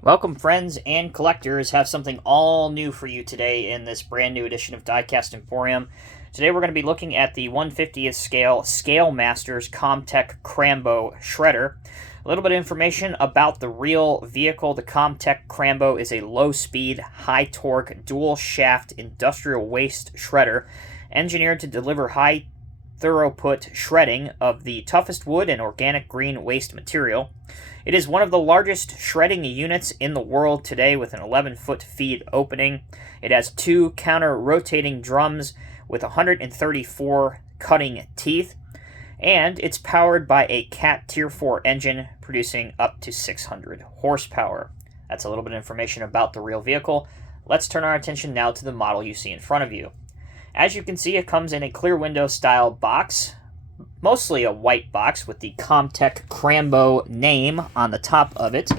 Welcome, friends and collectors. Have something all new for you today in this brand new edition of Diecast Emporium. Today we're going to be looking at the 1/50th Scale Masters Komptech Crambo Shredder. A little bit of information about the real vehicle. The Komptech Crambo is a low-speed, high-torque, dual-shaft industrial waste shredder engineered to deliver high throughput shredding of the toughest wood and organic green waste material. It is one of the largest shredding units in the world today with an 11-foot feed opening. It has two counter-rotating drums with 134 cutting teeth, and it's powered by a Cat Tier 4 engine producing up to 600 horsepower. That's a little bit of information about the real vehicle. Let's turn our attention now to the model you see in front of you. As you can see, it comes in a clear window style box, mostly a white box with the Komptech Crambo name on the top of it.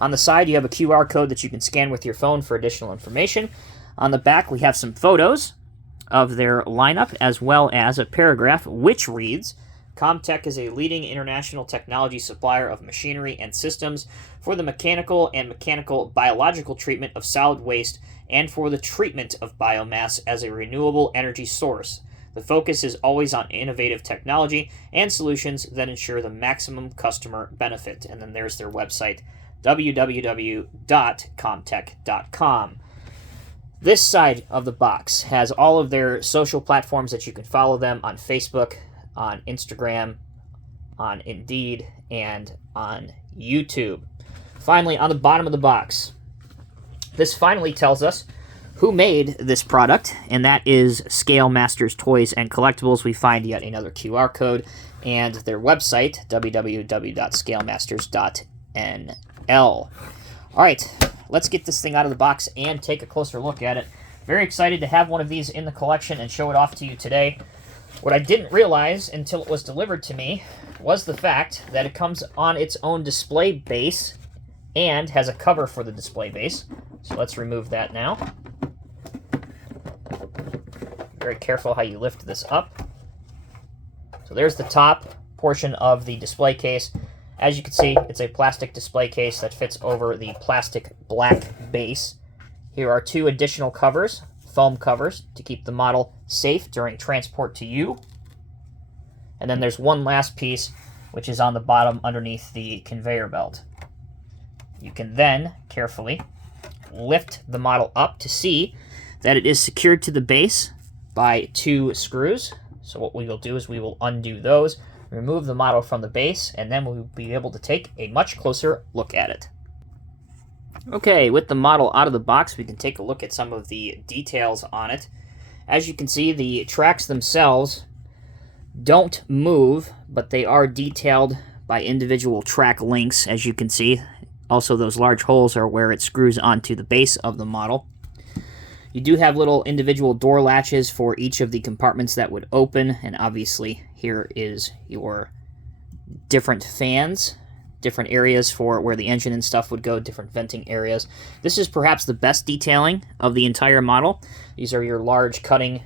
On the side, you have a QR code that you can scan with your phone for additional information. On the back, we have some photos of their lineup, as well as a paragraph which reads, Komptech is a leading international technology supplier of machinery and systems for the mechanical and mechanical biological treatment of solid waste and for the treatment of biomass as a renewable energy source. The focus is always on innovative technology and solutions that ensure the maximum customer benefit. And then there's their website, www.komptech.com. This side of the box has all of their social platforms that you can follow them on Facebook, on Instagram, on Indeed, and on YouTube. Finally, on the bottom of the box, this finally tells us who made this product, and that is Scale Masters Toys and Collectibles. We find yet another QR code and their website, www.scalemasters.nl. All right, let's get this thing out of the box and take a closer look at it. Very excited to have one of these in the collection and show it off to you today. What I didn't realize until it was delivered to me was the fact that it comes on its own display base and has a cover for the display base. So let's remove that now. Very careful how you lift this up. So there's the top portion of the display case. As you can see, it's a plastic display case that fits over the plastic black base. Here are two additional covers, foam covers, to keep the model safe during transport to you. And then there's one last piece, which is on the bottom underneath the conveyor belt. You can then carefully lift the model up to see that it is secured to the base by two screws. So what we will do is we will undo those, remove the model from the base, and then we'll be able to take a much closer look at it. Okay, with the model out of the box, we can take a look at some of the details on it. As you can see, the tracks themselves don't move, but they are detailed by individual track links, as you can see. Also, those large holes are where it screws onto the base of the model. You do have little individual door latches for each of the compartments that would open, and obviously here is your different fans, different areas for where the engine and stuff would go, different venting areas. This is perhaps the best detailing of the entire model. These are your large cutting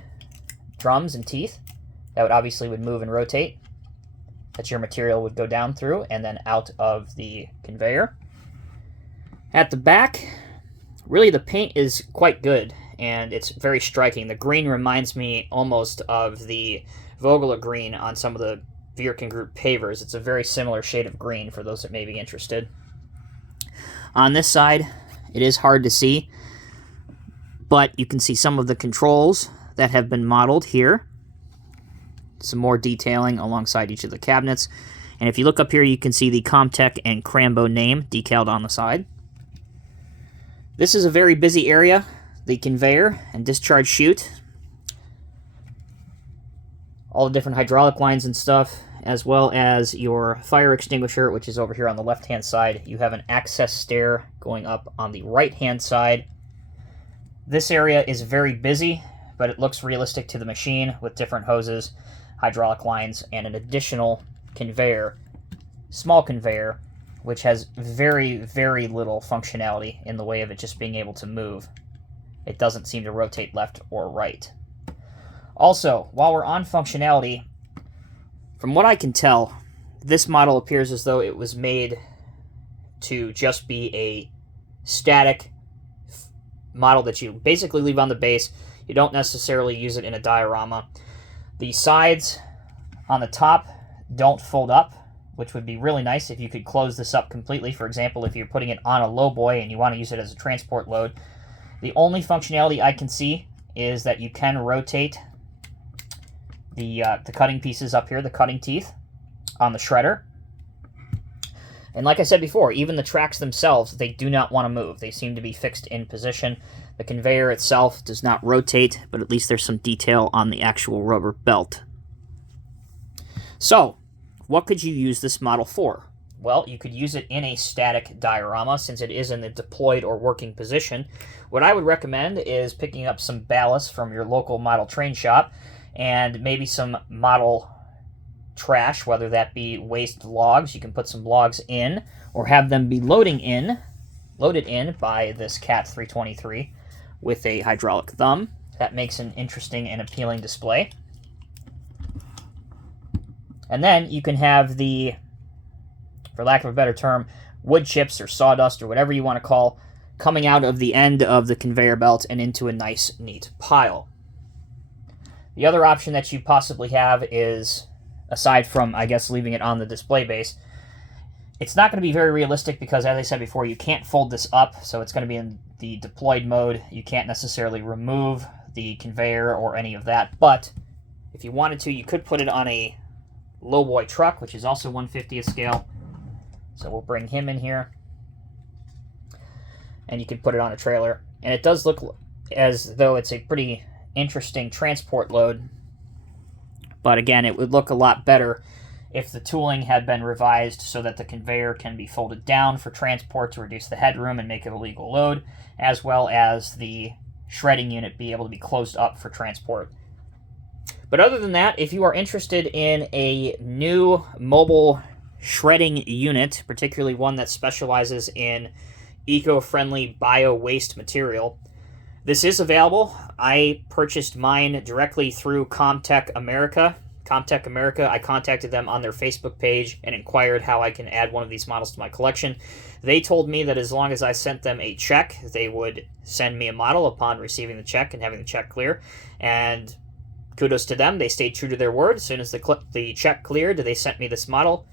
drums and teeth that would obviously move and rotate, that your material would go down through and then out of the conveyor. At the back, really the paint is quite good, and it's very striking. The green reminds me almost of the Vogler green on some of the Virkin Group pavers. It's a very similar shade of green for those that may be interested. On this side, it is hard to see, but you can see some of the controls that have been modeled here. Some more detailing alongside each of the cabinets. And if you look up here, you can see the Komptech and Crambo name decaled on the side. This is a very busy area, the conveyor and discharge chute. All the different hydraulic lines and stuff, as well as your fire extinguisher, which is over here on the left-hand side. You have an access stair going up on the right-hand side. This area is very busy, but it looks realistic to the machine with different hoses, hydraulic lines, and an additional conveyor, small conveyor, which has very, very little functionality in the way of it just being able to move. It doesn't seem to rotate left or right. Also, while we're on functionality, from what I can tell, this model appears as though it was made to just be a static model that you basically leave on the base. You don't necessarily use it in a diorama. The sides on the top don't fold up, which would be really nice if you could close this up completely. For example, if you're putting it on a lowboy and you want to use it as a transport load. The only functionality I can see is that you can rotate the cutting pieces up here, the cutting teeth, on the shredder. And like I said before, even the tracks themselves, they do not want to move. They seem to be fixed in position. The conveyor itself does not rotate, but at least there's some detail on the actual rubber belt. So, what could you use this model for? Well, you could use it in a static diorama since it is in the deployed or working position. What I would recommend is picking up some ballast from your local model train shop and maybe some model trash, whether that be waste logs. You can put some logs in or have them be loaded in by this Cat 323 with a hydraulic thumb. That makes an interesting and appealing display. And then you can have the, for lack of a better term, wood chips or sawdust or whatever you want to call, coming out of the end of the conveyor belt and into a nice, neat pile. The other option that you possibly have is, aside from, I guess, leaving it on the display base, it's not going to be very realistic because, as I said before, you can't fold this up, so it's going to be in the deployed mode. You can't necessarily remove the conveyor or any of that, but if you wanted to, you could put it on a lowboy truck, which is also 1/50th scale. So we'll bring him in here, and you can put it on a trailer. And it does look as though it's a pretty interesting transport load, but again, it would look a lot better if the tooling had been revised so that the conveyor can be folded down for transport to reduce the headroom and make it a legal load, as well as the shredding unit be able to be closed up for transport. But other than that, if you are interested in a new mobile shredding unit, particularly one that specializes in eco-friendly bio-waste material, this is available. I purchased mine directly through Komptech America. Komptech America, I contacted them on their Facebook page and inquired how I can add one of these models to my collection. They told me that as long as I sent them a check, they would send me a model upon receiving the check and having the check clear. And kudos to them. They stayed true to their word. As soon as the check cleared, they sent me this model.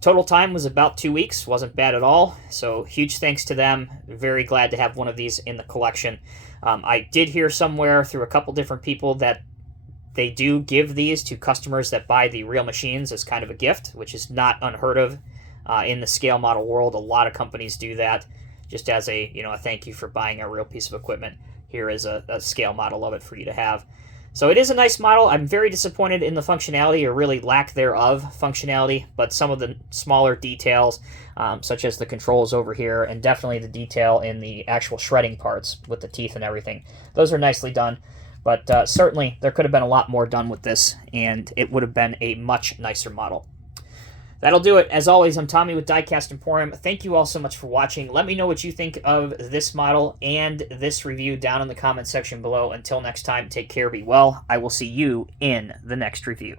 Total time was about 2 weeks. Wasn't bad at all. So huge thanks to them. Very glad to have one of these in the collection. I did hear somewhere through a couple different people that they do give these to customers that buy the real machines as kind of a gift, which is not unheard of in the scale model world. A lot of companies do that just as a thank you for buying a real piece of equipment. Here is a scale model of it for you to have. So it is a nice model. I'm very disappointed in the functionality, or really lack thereof functionality, but some of the smaller details, such as the controls over here, and definitely the detail in the actual shredding parts with the teeth and everything, those are nicely done. But certainly there could have been a lot more done with this, and it would have been a much nicer model. That'll do it. As always, I'm Tommy with Diecast Emporium. Thank you all so much for watching. Let me know what you think of this model and this review down in the comment section below. Until next time, take care, be well. I will see you in the next review.